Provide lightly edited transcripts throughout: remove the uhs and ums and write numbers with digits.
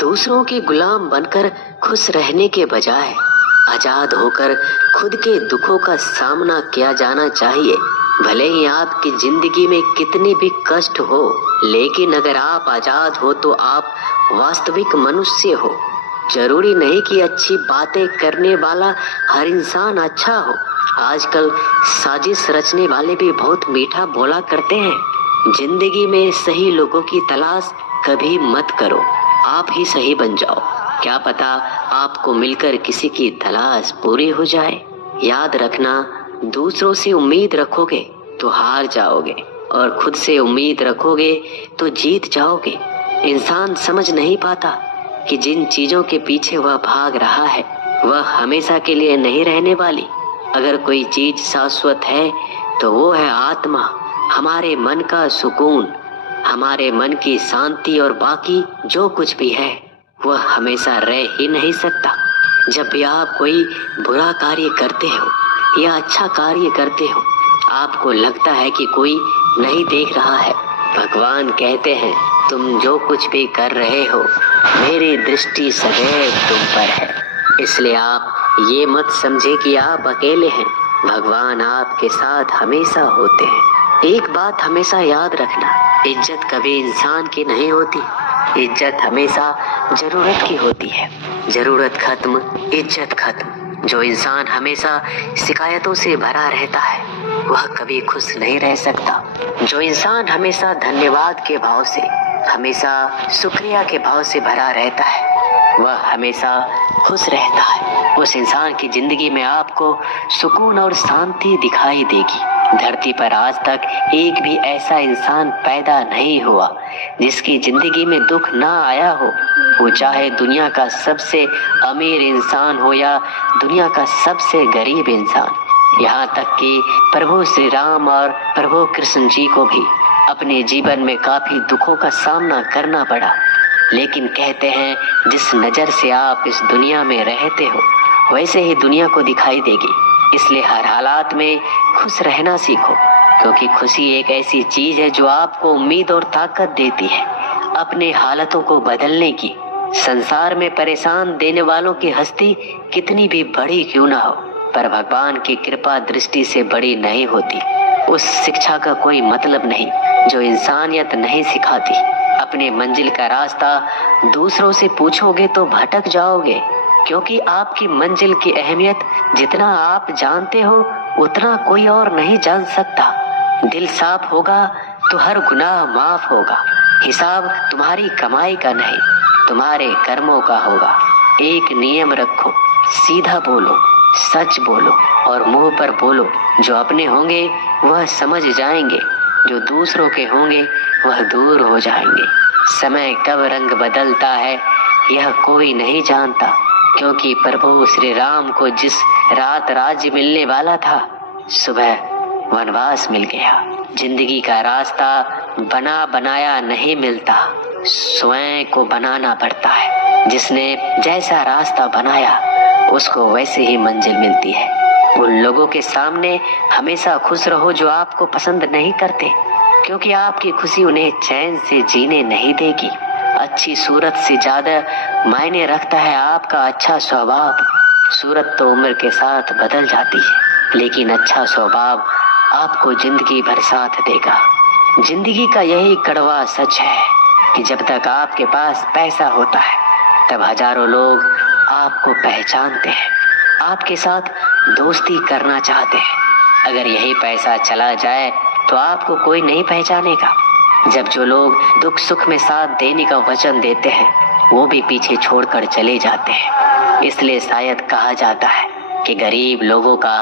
दूसरों के गुलाम बनकर खुश रहने के बजाय आजाद होकर खुद के दुखों का सामना किया जाना चाहिए। भले ही आपकी जिंदगी में कितने भी कष्ट हो, लेकिन अगर आप आजाद हो तो आप वास्तविक मनुष्य हो। जरूरी नहीं कि अच्छी बातें करने वाला हर इंसान अच्छा हो। आजकल साजिश रचने वाले भी बहुत मीठा बोला करते हैं। जिंदगी में सही लोगों की तलाश कभी मत करो, आप ही सही बन जाओ। क्या पता आपको मिलकर किसी की तलाश पूरी हो जाए। याद रखना, दूसरों से उम्मीद रखोगे तो हार जाओगे और खुद से उम्मीद रखोगे तो जीत जाओगे। इंसान समझ नहीं पाता कि जिन चीजों के पीछे वह भाग रहा है वह हमेशा के लिए नहीं रहने वाली। अगर कोई चीज शाश्वत है तो वो है आत्मा, हमारे मन का सुकून, हमारे मन की शांति, और बाकी जो कुछ भी है वह हमेशा रह ही नहीं सकता। जब भी आप कोई बुरा कार्य करते हो या अच्छा कार्य करते हो, आपको लगता है कि कोई नहीं देख रहा है। भगवान कहते हैं, तुम जो कुछ भी कर रहे हो मेरी दृष्टि सदैव तुम पर है। इसलिए आप ये मत समझे कि आप अकेले हैं, भगवान आपके साथ हमेशा होते हैं। एक बात हमेशा याद रखना, इज्जत कभी इंसान की नहीं होती, इज्जत हमेशा जरूरत की होती है। जरूरत खत्म, इज्जत खत्म। जो इंसान हमेशा शिकायतों से भरा रहता है वह कभी खुश नहीं रह सकता। जो इंसान हमेशा धन्यवाद के भाव से, हमेशा शुक्रिया के भाव से भरा रहता है वह हमेशा खुश रहता है। उस इंसान की जिंदगी में आपको सुकून और शांति दिखाई देगी। धरती पर आज तक एक भी ऐसा इंसान पैदा नहीं हुआ जिसकी जिंदगी में दुख ना आया हो। वो चाहे दुनिया का सबसे अमीर इंसान हो या दुनिया का सबसे गरीब इंसान। यहाँ तक कि प्रभु श्री राम और प्रभु कृष्ण जी को भी अपने जीवन में काफी दुखों का सामना करना पड़ा। लेकिन कहते हैं, जिस नजर से आप इस दुनिया में रहते हो वैसे ही दुनिया को दिखाई देगी। इसलिए हर हालात में खुश रहना सीखो, क्योंकि खुशी एक ऐसी चीज है जो आपको उम्मीद और ताकत देती है अपने हालातों को बदलने की। संसार में परेशान देने वालों की हस्ती कितनी भी बड़ी क्यों ना हो, पर भगवान की कृपा दृष्टि से बड़ी नहीं होती। उस शिक्षा का कोई मतलब नहीं जो इंसानियत नहीं सिखाती। अपने मंजिल का रास्ता दूसरों से पूछोगे तो भटक जाओगे, क्योंकि आपकी मंजिल की अहमियत जितना आप जानते हो उतना कोई और नहीं जान सकता। दिल साफ होगा तो हर गुनाह माफ होगा। हिसाब तुम्हारी कमाई का नहीं, तुम्हारे कर्मों का होगा। एक नियम रखो, सीधा बोलो, सच बोलो और मुंह पर बोलो। जो अपने होंगे वह समझ जाएंगे, जो दूसरों के होंगे वह दूर हो जाएंगे। समय कब रंग बदलता है यह कोई नहीं जानता, क्योंकि प्रभु श्री राम को जिस रात राज्य मिलने वाला था सुबह वनवास मिल गया। जिंदगी का रास्ता बना बनाया नहीं मिलता, स्वयं को बनाना पड़ता है। जिसने जैसा रास्ता बनाया उसको वैसे ही मंजिल मिलती है। उन लोगों के सामने हमेशा खुश रहो जो आपको पसंद नहीं करते, क्योंकि आपकी खुशी उन्हें चैन से जीने नहीं देगी। अच्छी सूरत से ज्यादा मायने रखता है आपका अच्छा स्वभाव। सूरत तो उम्र के साथ बदल जाती है, लेकिन अच्छा स्वभाव आपको जिंदगी भर साथ देगा। जिंदगी का यही कड़वा सच है कि जब तक आपके पास पैसा होता है तब हजारों लोग आपको पहचानते हैं, आपके साथ दोस्ती करना चाहते हैं। अगर यही पैसा चला जाए तो आपको कोई नहीं पहचानेगा। जब जो लोग दुख सुख में साथ देने का वचन देते हैं वो भी पीछे छोड़कर चले जाते हैं। इसलिए शायद कहा जाता है कि गरीब लोगों का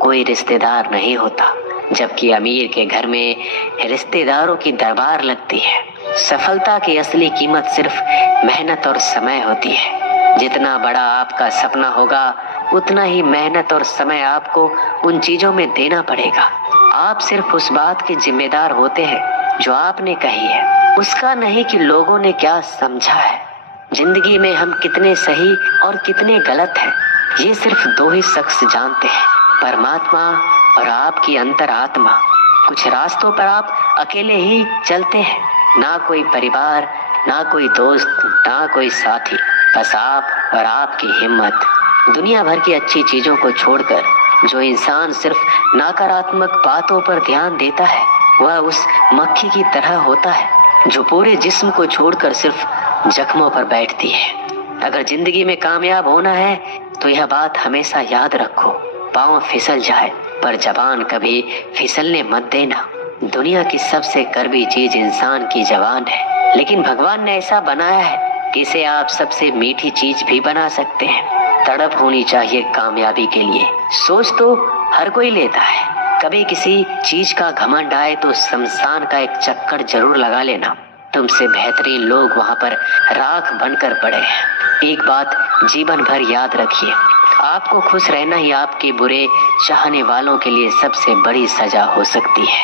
कोई रिश्तेदार नहीं होता, जबकि अमीर के घर में रिश्तेदारों की दरबार लगती है। सफलता की असली कीमत सिर्फ मेहनत और समय होती है। जितना बड़ा आपका सपना होगा उतना ही मेहनत और समय आपको उन चीजों में देना पड़ेगा। आप सिर्फ उस बात के जिम्मेदार होते हैं जो आपने कही है, उसका नहीं कि लोगों ने क्या समझा है। जिंदगी में हम कितने सही और कितने गलत हैं ये सिर्फ दो ही शख्स जानते हैं, परमात्मा और आपकी अंतरात्मा। कुछ रास्तों पर आप अकेले ही चलते हैं, ना कोई परिवार ना कोई दोस्त, ना कोई साथी, बस आप और आपकी हिम्मत। दुनिया भर की अच्छी चीजों को छोड़कर जो इंसान सिर्फ नकारात्मक बातों पर ध्यान देता है वह उस मक्खी की तरह होता है जो पूरे जिस्म को छोड़कर सिर्फ जख्मों पर बैठती है। अगर जिंदगी में कामयाब होना है तो यह बात हमेशा याद रखो, पाँव फिसल जाए पर जबान कभी फिसलने मत देना। दुनिया की सबसे कड़वी चीज इंसान की जबान है, लेकिन भगवान ने ऐसा बनाया है कि इसे आप सबसे मीठी चीज भी बना सकते हैं। तड़प होनी चाहिए कामयाबी के लिए। सोच तो हर कोई लेता है, कभी किसी चीज का घमंड आए तो शमशान का एक चक्कर जरूर लगा लेना। तुमसे बेहतरीन लोग वहां पर राख बनकर पड़े हैं। एक बात जीवन भर याद रखिए, आपको खुश रहना ही आपके बुरे चाहने वालों के लिए सबसे बड़ी सजा हो सकती है।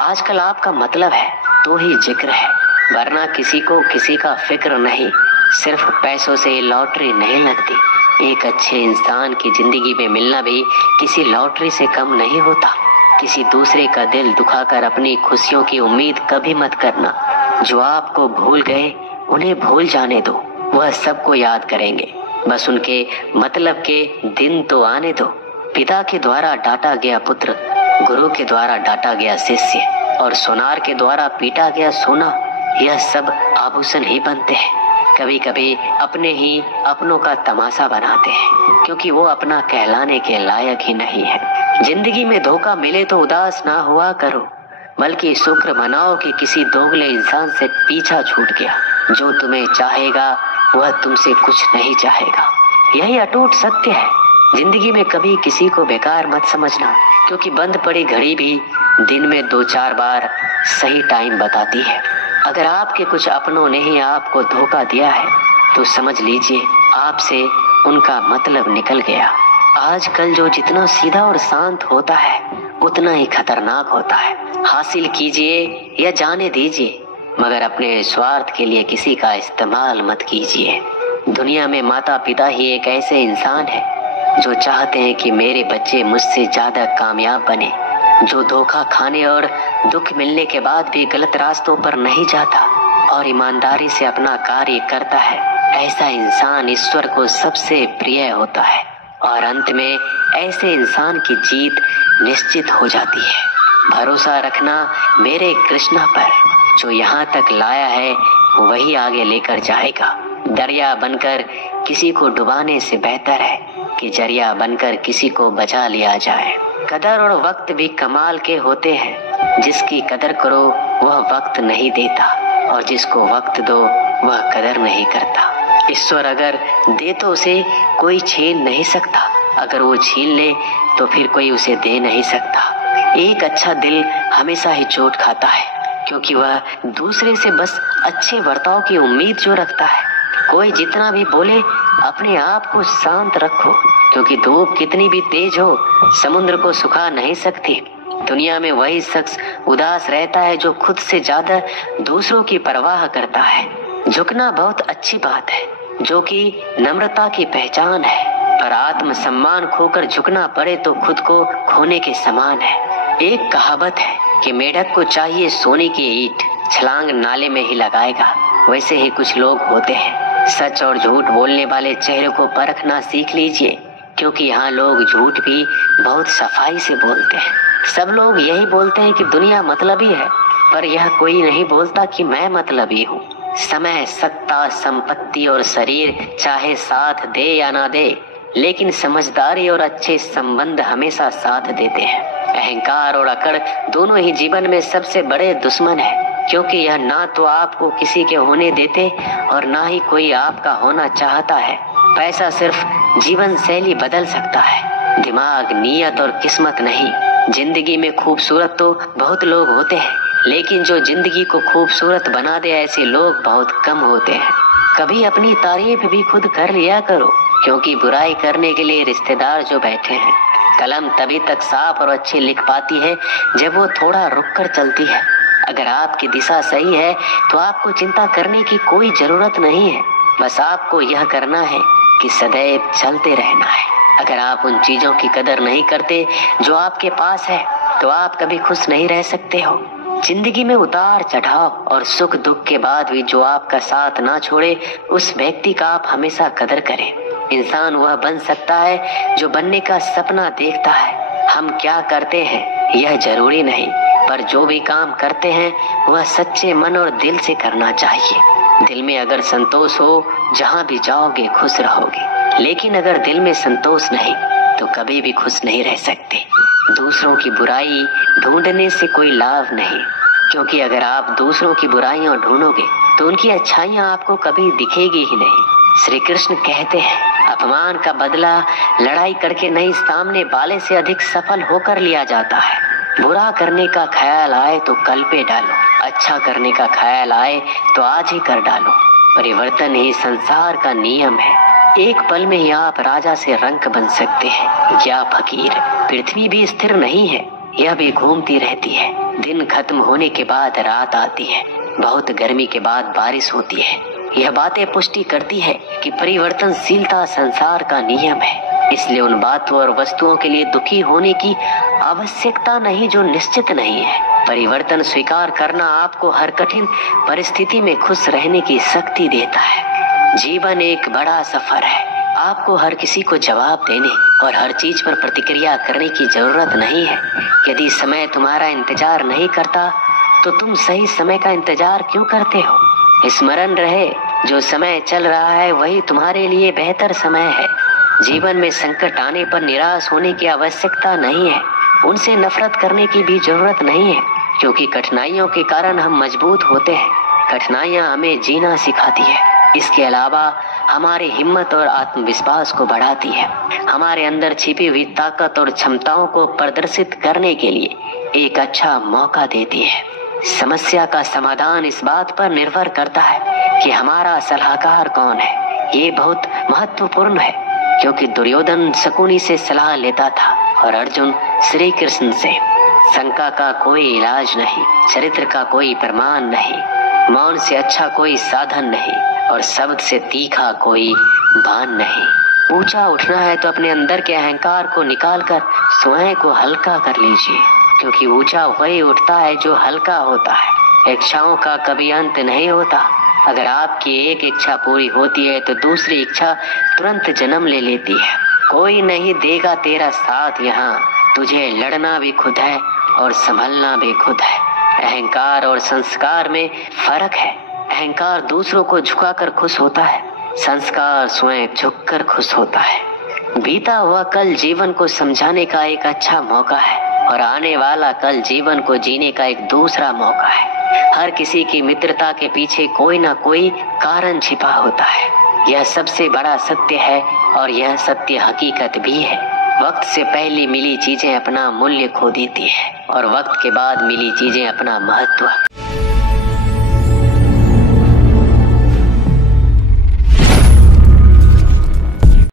आजकल आपका मतलब है तो ही जिक्र है, वरना किसी को किसी का फिक्र नहीं। सिर्फ पैसों से लॉटरी नहीं लगती। एक अच्छे इंसान की जिंदगी में मिलना भी किसी लॉटरी से कम नहीं होता। किसी दूसरे का दिल दुखाकर अपनी खुशियों की उम्मीद कभी मत करना। जो आपको भूल गए उन्हें भूल जाने दो, वह सबको याद करेंगे, बस उनके मतलब के दिन तो आने दो। पिता के द्वारा डांटा गया पुत्र, गुरु के द्वारा डांटा गया शिष्य और सोनार के द्वारा पीटा गया सोना, यह सब आभूषण ही बनते हैं। कभी कभी अपने ही अपनों का तमाशा बनाते हैं क्योंकि वो अपना कहलाने के लायक ही नहीं है। जिंदगी में धोखा मिले तो उदास ना हुआ करो, बल्कि शुक्र मनाओ कि किसी दोगले इंसान से पीछा छूट गया। जो तुम्हें चाहेगा वह तुमसे कुछ नहीं चाहेगा, यही अटूट सत्य है। जिंदगी में कभी किसी को बेकार मत समझना, क्योंकि बंद पड़ी घड़ी भी दिन में 2-4 बार सही टाइम बताती है। अगर आपके कुछ अपनों ने ही आपको धोखा दिया है तो समझ लीजिए आपसे उनका मतलब निकल गया। आजकल जो जितना सीधा और शांत होता है उतना ही खतरनाक होता है। हासिल कीजिए या जाने दीजिए, मगर अपने स्वार्थ के लिए किसी का इस्तेमाल मत कीजिए। दुनिया में माता पिता ही एक ऐसे इंसान है जो चाहते हैं कि मेरे बच्चे मुझसे ज्यादा कामयाब बने, जो धोखा खाने और दुख मिलने के बाद भी गलत रास्तों पर नहीं जाता और ईमानदारी से अपना कार्य करता है। ऐसा इंसान ईश्वर को सबसे प्रिय होता है और अंत में ऐसे इंसान की जीत निश्चित हो जाती है। भरोसा रखना मेरे कृष्णा पर, जो यहाँ तक लाया है वही आगे लेकर जाएगा। दरिया बनकर किसी को डुबाने से बेहतर है कि जरिया बनकर किसी को बचा लिया जाए। कदर और वक्त भी कमाल के होते हैं, जिसकी कदर करो वह वक्त नहीं देता और जिसको वक्त दो वह कदर नहीं करता। ईश्वर अगर दे तो उसे कोई छीन नहीं सकता, अगर वो छीन ले तो फिर कोई उसे दे नहीं सकता। एक अच्छा दिल हमेशा ही चोट खाता है, क्योंकि वह दूसरे से बस अच्छे बर्ताव की उम्मीद जो रखता है। कोई जितना भी बोले अपने आप को शांत रखो, क्योंकि धूप कितनी भी तेज हो समुद्र को सुखा नहीं सकती। दुनिया में वही शख्स उदास रहता है जो खुद से ज्यादा दूसरों की परवाह करता है। झुकना बहुत अच्छी बात है, जो कि नम्रता की पहचान है, पर आत्मसम्मान खोकर झुकना पड़े तो खुद को खोने के समान है। एक कहावत है कि मेढक को चाहिए सोने की ईंट, छलांग नाले में ही लगाएगा। वैसे ही कुछ लोग होते हैं। सच और झूठ बोलने वाले चेहरे को परखना सीख लीजिए, क्योंकि यहाँ लोग झूठ भी बहुत सफाई से बोलते हैं। सब लोग यही बोलते हैं कि दुनिया मतलबी है, पर यह कोई नहीं बोलता कि मैं मतलबी हूँ। समय, सत्ता, संपत्ति और शरीर चाहे साथ दे या ना दे, लेकिन समझदारी और अच्छे संबंध हमेशा साथ देते हैं। अहंकार और अकड़ दोनों ही जीवन में सबसे बड़े दुश्मन है, क्योंकि यह ना तो आपको किसी के होने देते और ना ही कोई आपका होना चाहता है। पैसा सिर्फ जीवन शैली बदल सकता है, दिमाग, नीयत और किस्मत नहीं। जिंदगी में खूबसूरत तो बहुत लोग होते हैं, लेकिन जो जिंदगी को खूबसूरत बना दे ऐसे लोग बहुत कम होते हैं। कभी अपनी तारीफ भी खुद कर लिया करो, क्योंकि बुराई करने के लिए रिश्तेदार जो बैठे हैं। कलम तभी तक साफ और अच्छी लिख पाती है जब वो थोड़ा रुक कर चलती है। अगर आपकी दिशा सही है तो आपको चिंता करने की कोई जरूरत नहीं है, बस आपको यह करना है कि सदैव चलते रहना है। अगर आप उन चीजों की कदर नहीं करते जो आपके पास है तो आप कभी खुश नहीं रह सकते हो। जिंदगी में उतार चढ़ाव और सुख दुख के बाद भी जो आपका साथ ना छोड़े, उस व्यक्ति का आप हमेशा कदर करें। इंसान वह बन सकता है जो बनने का सपना देखता है। हम क्या करते हैं यह जरूरी नहीं, पर जो भी काम करते हैं वह सच्चे मन और दिल से करना चाहिए। दिल में अगर संतोष हो, जहाँ भी जाओगे खुश रहोगे। लेकिन अगर दिल में संतोष नहीं तो कभी भी खुश नहीं रह सकते। दूसरों की बुराई ढूंढने से कोई लाभ नहीं, क्योंकि अगर आप दूसरों की बुराइयां ढूंढोगे तो उनकी अच्छाइयां आपको कभी दिखेगी ही नहीं। श्री कृष्ण कहते हैं, अपमान का बदला लड़ाई करके नहीं, सामने वाले से अधिक सफल होकर लिया जाता है। बुरा करने का ख्याल आए तो कल पे डालो, अच्छा करने का ख्याल आए तो आज ही कर डालो। परिवर्तन ही संसार का नियम है। एक पल में ही आप राजा से रंक बन सकते हैं या फकीर। पृथ्वी भी स्थिर नहीं है, यह भी घूमती रहती है। दिन खत्म होने के बाद रात आती है, बहुत गर्मी के बाद बारिश होती है। यह बातें पुष्टि करती है कि परिवर्तनशीलता संसार का नियम है। इसलिए उन बातों और वस्तुओं के लिए दुखी होने की आवश्यकता नहीं जो निश्चित नहीं है। परिवर्तन स्वीकार करना आपको हर कठिन परिस्थिति में खुश रहने की शक्ति देता है। जीवन एक बड़ा सफर है। आपको हर किसी को जवाब देने और हर चीज पर प्रतिक्रिया करने की जरूरत नहीं है। यदि समय तुम्हारा इंतजार नहीं करता तो तुम सही समय का इंतजार क्यों करते हो। स्मरण रहे, जो समय चल रहा है वही तुम्हारे लिए बेहतर समय है। जीवन में संकट आने पर निराश होने की आवश्यकता नहीं है, उनसे नफरत करने की भी जरूरत नहीं है, क्योंकि कठिनाइयों के कारण हम मजबूत होते हैं। कठिनाइयां हमें जीना सिखाती है। इसके अलावा हमारी हिम्मत और आत्मविश्वास को बढ़ाती है। हमारे अंदर छिपी हुई ताकत और क्षमताओं को प्रदर्शित करने के लिए एक अच्छा मौका देती है। समस्या का समाधान इस बात पर निर्भर करता है कि हमारा सलाहकार कौन है। ये बहुत महत्वपूर्ण है, क्योंकि दुर्योधन शकुनी से सलाह लेता था और अर्जुन श्री कृष्ण से। शंका का कोई इलाज नहीं, चरित्र का कोई प्रमाण नहीं, मौन से अच्छा कोई साधन नहीं और शब्द से तीखा कोई बाण नहीं। ऊंचा उठना है तो अपने अंदर के अहंकार को निकालकर स्वयं को हल्का कर लीजिए, क्योंकि ऊंचा वही उठता है जो हल्का होता है। इच्छाओं का कभी अंत नहीं होता। अगर आपकी एक इच्छा पूरी होती है तो दूसरी इच्छा तुरंत जन्म ले लेती है। कोई नहीं देगा तेरा साथ यहाँ, तुझे लड़ना भी खुद है और संभलना भी खुद है। अहंकार और संस्कार में फर्क है। अहंकार दूसरों को झुकाकर खुश होता है, संस्कार स्वयं झुककर खुश होता है। बीता हुआ कल जीवन को समझाने का एक अच्छा मौका है और आने वाला कल जीवन को जीने का एक दूसरा मौका है। हर किसी की मित्रता के पीछे कोई ना कोई कारण छिपा होता है। यह सबसे बड़ा सत्य है और यह सत्य हकीकत भी है। वक्त से पहले मिली चीजें अपना मूल्य खो देती है और वक्त के बाद मिली चीजें अपना महत्व।